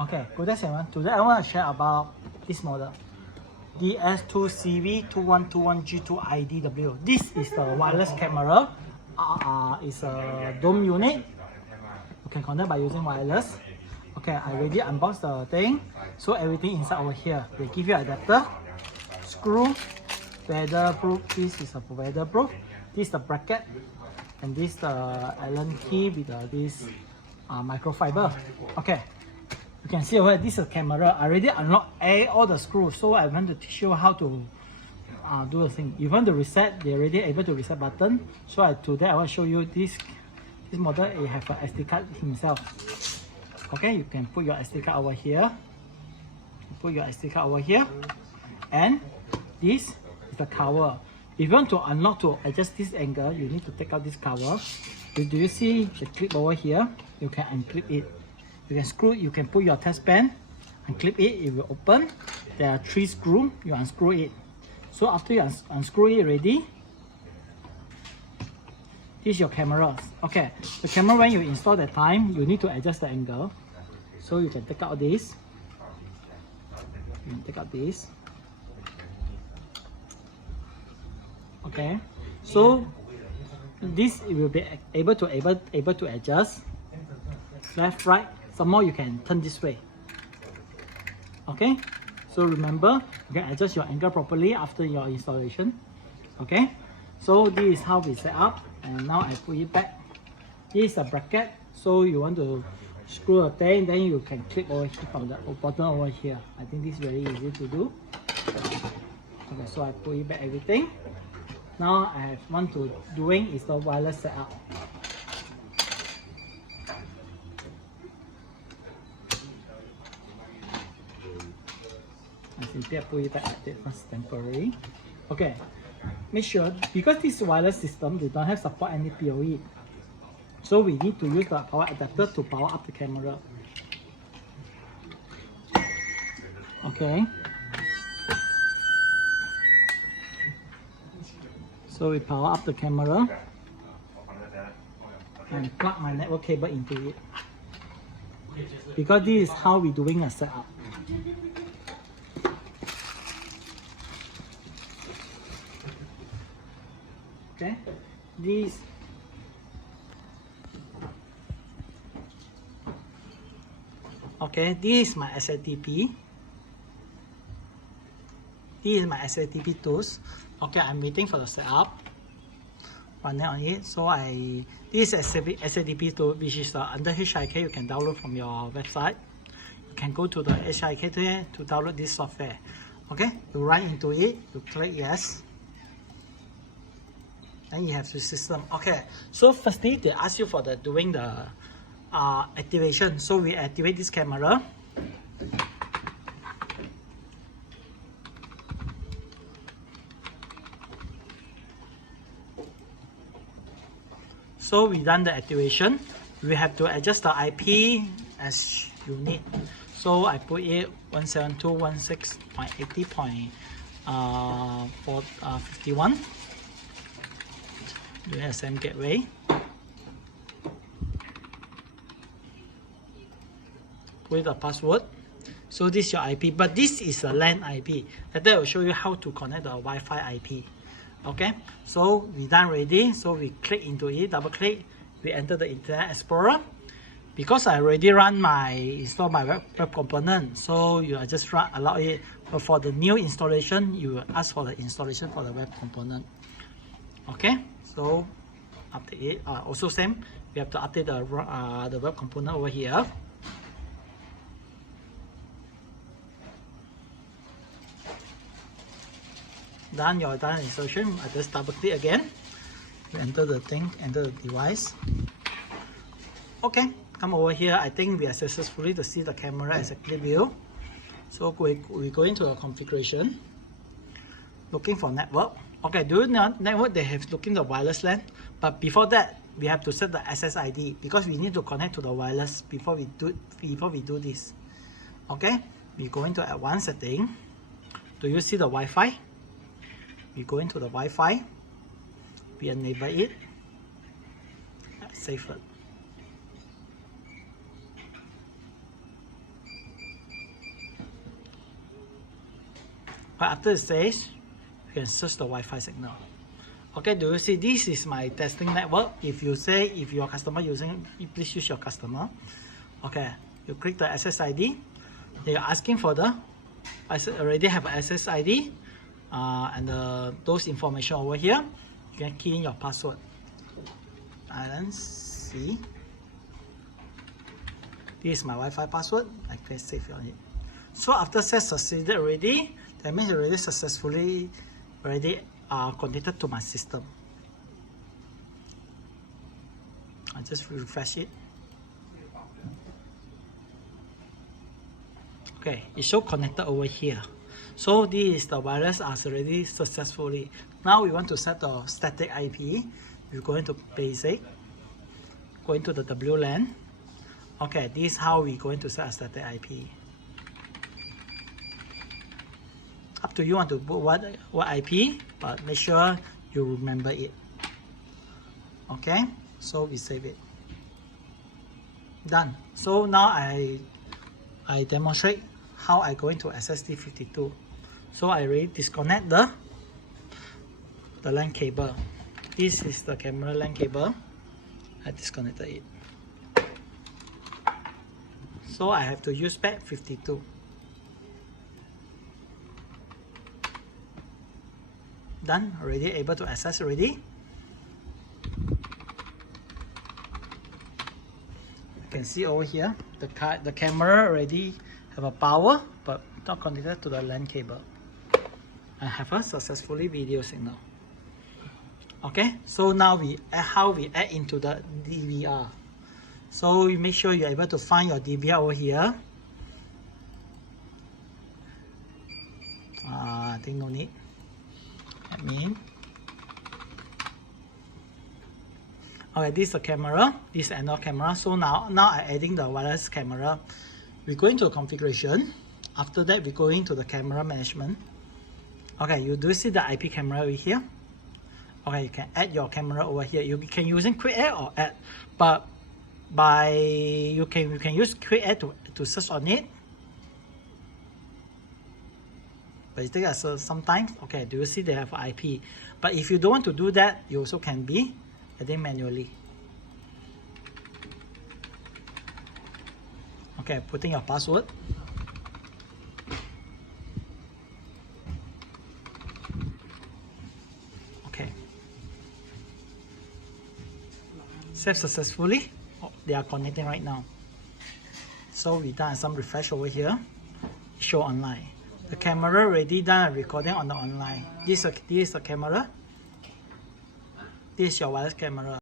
Okay, good day everyone. Today I want to share about this model, DS-2CV2121G2-IDW. This is the wireless camera. It's a dome unit. You can connect by using wireless. Okay, I already unboxed the thing. So everything inside over here. They give you adapter, screw, weatherproof. This is a weatherproof. This is the bracket, and this is the Allen key with this microfiber. Okay. You can see over here, this is a camera. I already unlocked all the screws, so I want to teach you how to do the thing. If you want to reset, they're already able to reset button. So today I will show you this model. It has an SD card himself. Okay, you can put your SD card over here. Put your SD card over here, and this is the cover. If you want to unlock to adjust this angle, you need to take out this cover. Do you see the clip over here? You can unclip it. You can screw it, you can put your test pen and clip it, it will open. There are 3 screws, you unscrew it. So after you unscrew it already, this is your camera. Okay, the camera when you install that time, you need to adjust the angle. So you can take out this. You can take out this. Okay, so this it will be able to adjust left, right. Some more you can turn this way. Okay, so remember you can adjust your angle properly after your installation. Okay, so this is how we set up, and now I put it back. This is a bracket, so you want to screw a thing, then you can clip over here from the bottom over here. I think this is very easy to do. Okay, so I put it back everything. Now I have one to doing is the wireless setup. I simply put it back at it first temporary. Okay, make sure because this wireless system they don't have support any PoE, so we need to use the power adapter to power up the camera. Okay, so we power up the camera and plug my network cable into it, because this is how we're doing a setup. Okay, this is my SATP. This is my SATP tools. Okay, I'm waiting for the setup. Running on it. So this is SATP tool, which is under Hik. You can download from your website. You can go to the Hik to download this software. Okay, you run into it. You click yes. Then you have the system. Okay, so firstly they ask you for doing the activation. So we activate this camera. So we done the activation. We have to adjust the IP as you need. So I put it 172.160.51. USM gateway. Put the password. So this is your IP, but this is a LAN IP. Later I will show you how to connect the Wi-Fi IP. Okay, so we done already. So we click into it, double click. We enter the Internet Explorer. Because I already install my web component, so you just allow it. But for the new installation, you ask for the installation for the web component. Okay, so update it. Also same, we have to update the web component over here. Done your installation. I just double click again. You enter the thing, enter the device. Okay, come over here. I think we are successfully to see the camera as a clear view. So we go into the configuration. Looking for network. Okay, do you know network? They have looking the wireless LAN, but before that, we have to set the SSID because we need to connect to the wireless before we do this. Okay, we go into advanced setting. Do you see the Wi-Fi? We go into the Wi-Fi. We enable it. Save it. But after it says, you can search the Wi-Fi signal. Okay, do you see this is my testing network? If you say, if your customer using, please use your customer. Okay, you click the SSID. They are asking for the, I already have SSID and those information over here. You can key in your password. And see. This is my Wi-Fi password. I can save it on it. So after set succeeded already, that means already successfully connected to my system. I just refresh it. Okay, it shows connected over here. So this is the wireless is already successfully. Now we want to set the static IP. You go into basic, go into the WLAN. Okay, this is how we going to set a static IP. Up to you want to put what IP, but make sure you remember it. Okay, so we save it. Done. So now I demonstrate how I going to access D52. So I already disconnect the LAN cable. This is the camera LAN cable. I disconnected it. So I have to use back 52. Done, already able to access already. You can see over here, the camera already have a power, but not connected to the LAN cable. I have a successfully video signal. Okay, so now how we add into the DVR. So you make sure you're able to find your DVR over here. I think no need. Okay, this is the camera. This is another camera. So now I'm adding the wireless camera. We go into the configuration. After that, we go into the camera management. Okay, you do see the IP camera over here. Okay, you can add your camera over here. You can use quick add or add, but you can use quick add to search on it. But it takes sometimes. Okay, do you see they have IP? But if you don't want to do that, you also can be adding manually. Okay, putting your password. Okay. Save successfully. Oh, they are connecting right now. So we done some refresh over here. Show online. The camera already done a recording on the online. This is the camera. This is your wireless camera.